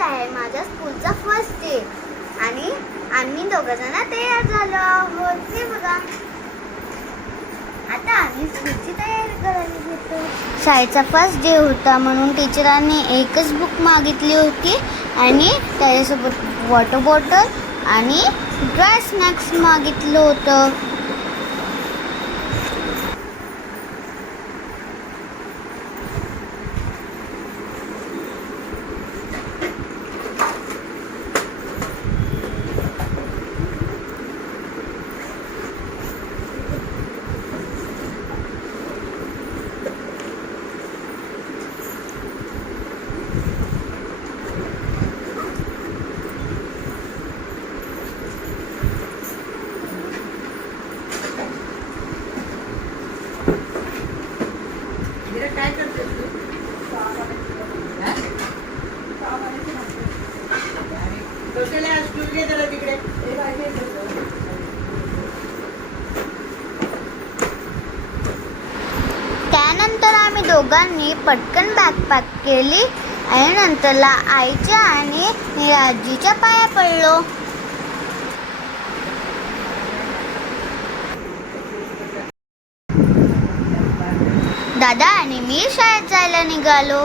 आज आहे माझ्या स्कूलचा फर्स्ट डे आणि आम्ही दोघं जण तयार झालो आहोत. हे बघा. आता आम्ही स्कूलची तयारी करायला घेतो. शाळेचा फर्स्ट डे होता म्हणून टीचरांनी एकच बुक मागितली होती. आणि त्याच्यासोबत वॉटर बॉटल आणि ड्राय स्नॅक्स मागितलं होतं. काय जरा तिकडे. त्यानंतर आम्ही दोघांनी पटकन बॅकपॅक केली. आणि नंतरला आईच्या आणि आजीच्या पाया पडलो. दादा आणि मी शाळेत जायला निघालो.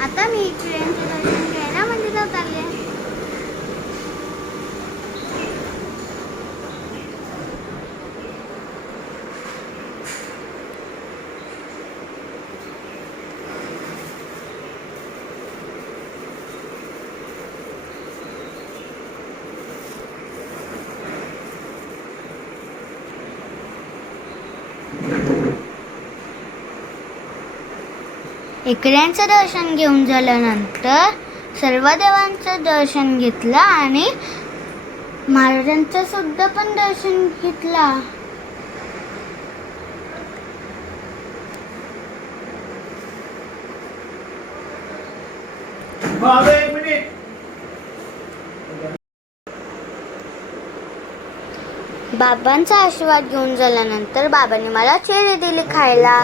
आता मी ट्रेन इकड्यांचं दर्शन घेऊन झाल्यानंतर सर्व देवांचं दर्शन घेतलं आणि महाराजांचं सुद्धा पण दर्शन घेतला. बाबा बाबांचा आशीर्वाद घेऊन झाल्यानंतर बाबांनी मला चेरी दिली खायला.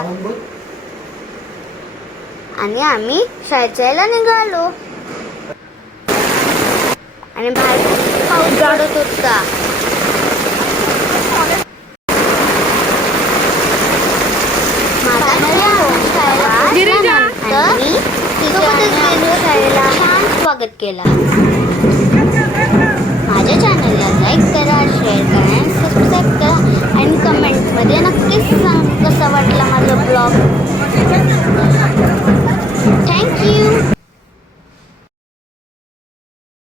आणि आम्ही शाळेत जायला निघालो. आणि बाहेर पाऊस पडत होता. स्वागत केला. माझ्या चॅनलला लाईक करा. vlog.